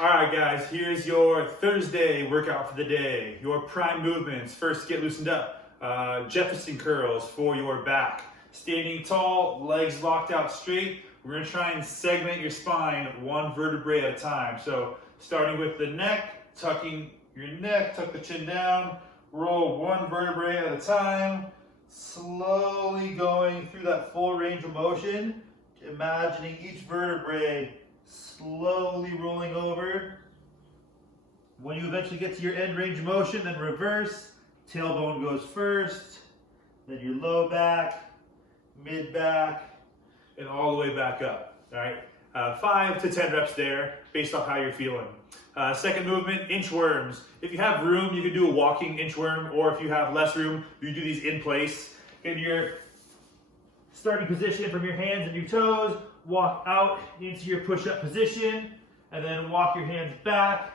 All right, guys, here's your Thursday workout for the day. Your prime movements. First, get loosened up. Jefferson curls for your back. Standing tall, legs locked out straight. We're gonna try and segment your spine one vertebrae at a time. So starting with the neck, tucking your neck, tuck the chin down, roll one vertebrae at a time, slowly going through that full range of motion, imagining each vertebrae slowly rolling over. When you eventually get to your end range of motion, then reverse. Tailbone goes first, then your low back, mid back, and all the way back up. All right, 5 to 10 reps there, based off how you're feeling. Second movement, inchworms. If you have room, you can do a walking inchworm, or if you have less room, you do these in place. In your starting position from your hands and your toes, walk out into your push-up position, and then walk your hands back.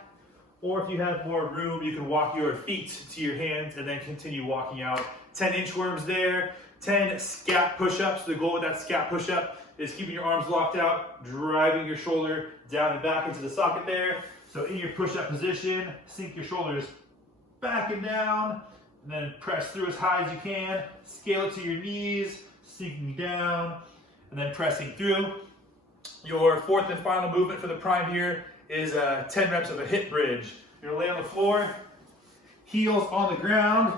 Or if you have more room, you can walk your feet to your hands and then continue walking out. 10 inchworms there, 10 scap push-ups. The goal with that scap push-up is keeping your arms locked out, driving your shoulder down and back into the socket there. So in your push-up position, sink your shoulders back and down, and then press through as high as you can, scale it to your knees, sinking down, and then pressing through. Your fourth and final movement for the prime here is 10 reps of a hip bridge. You're gonna lay on the floor, heels on the ground,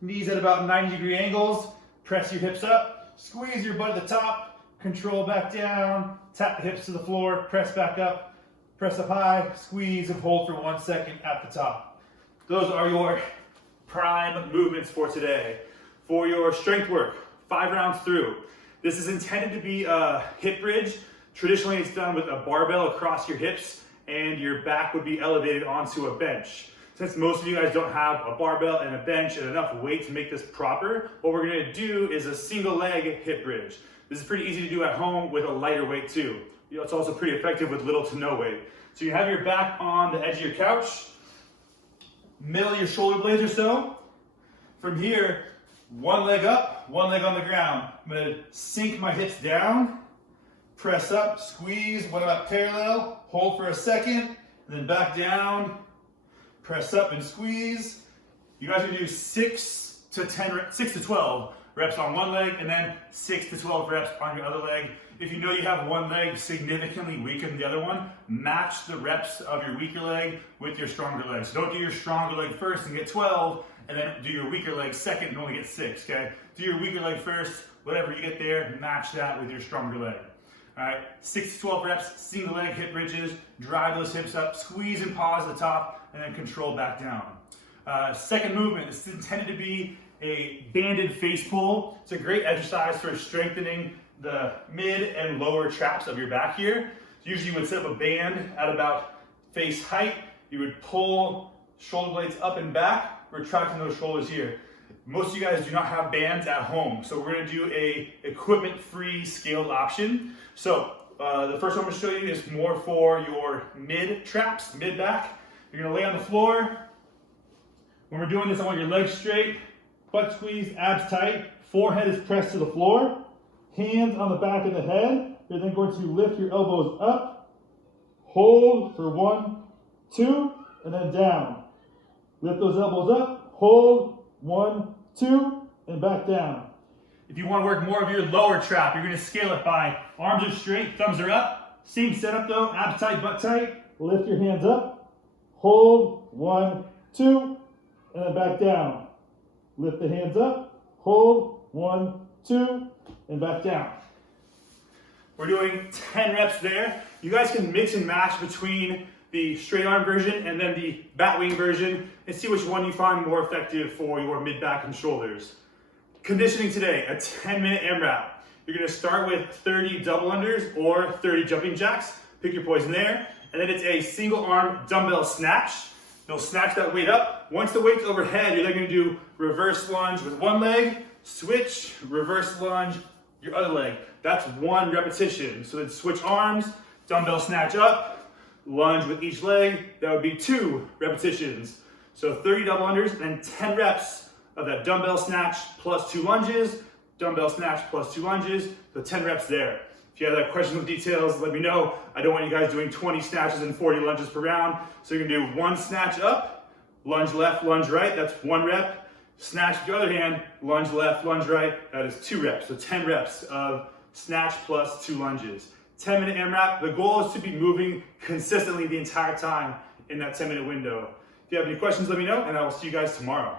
knees at about 90-degree angles, press your hips up, squeeze your butt at the top, control back down, tap the hips to the floor, press back up, press up high, squeeze and hold for 1 second at the top. Those are your prime movements for today. For your strength work, 5 rounds through. This is intended to be a hip bridge. Traditionally, it's done with a barbell across your hips and your back would be elevated onto a bench. Since most of you guys don't have a barbell and a bench and enough weight to make this proper, what we're gonna do is a single leg hip bridge. This is pretty easy to do at home with a lighter weight too. It's also pretty effective with little to no weight. So you have your back on the edge of your couch, middle of your shoulder blades or so. From here, one leg up, one leg on the ground. I'm gonna sink my hips down, press up, squeeze, one about parallel, hold for a second, and then back down, press up and squeeze. You guys are gonna do 6 to 12 reps on one leg, and then 6 to 12 reps on your other leg. If you know you have one leg significantly weaker than the other one, match the reps of your weaker leg with your stronger leg. So don't do your stronger leg first and get 12, and then do your weaker leg second and only get 6, okay? Do your weaker leg first, whatever you get there, match that with your stronger leg. All right, 6 to 12 reps, single leg hip bridges, drive those hips up, squeeze and pause at the top, and then control back down. Second movement, this is intended to be a banded face pull. It's a great exercise for strengthening the mid and lower traps of your back here. So usually you would set up a band at about face height. You would pull shoulder blades up and back, retracting those shoulders here. Most of you guys do not have bands at home, so we're gonna do a equipment-free scaled option. So the first one I'm gonna show you is more for your mid traps, mid back. You're gonna lay on the floor. When we're doing this, I want your legs straight, butt squeeze, abs tight, forehead is pressed to the floor, hands on the back of the head. You're then going to lift your elbows up, hold for 1, 2, and then down. Lift those elbows up, hold, 1, 2, and back down. If you want to work more of your lower trap, you're going to scale it by arms are straight, thumbs are up. Same setup though, abs tight, butt tight. Lift your hands up, hold, 1, 2, and then back down. Lift the hands up, hold, 1, 2, and back down. We're doing 10 reps there. You guys can mix and match between the straight arm version and then the bat wing version and see which one you find more effective for your mid back and shoulders. Conditioning today, a 10-minute AMRAP. You're gonna start with 30 double unders or 30 jumping jacks. Pick your poison there. And then it's a single arm dumbbell snatch. You'll snatch that weight up. Once the weight's overhead, you're then gonna do reverse lunge with one leg, switch, reverse lunge, your other leg. That's 1 repetition. So then switch arms, dumbbell snatch up, lunge with each leg. That would be 2 repetitions. So 30 double unders and 10 reps of that dumbbell snatch plus 2 lunges, dumbbell snatch plus 2 lunges, so 10 reps there. If you have questions with details, let me know. I don't want you guys doing 20 snatches and 40 lunges per round. So you're gonna do one snatch up, lunge left, lunge right, that's 1 rep. Snatch with your other hand, lunge left, lunge right, that is 2 reps. So 10 reps of snatch plus 2 lunges. 10-minute AMRAP, the goal is to be moving consistently the entire time in that 10-minute window. If you have any questions, let me know, and I will see you guys tomorrow.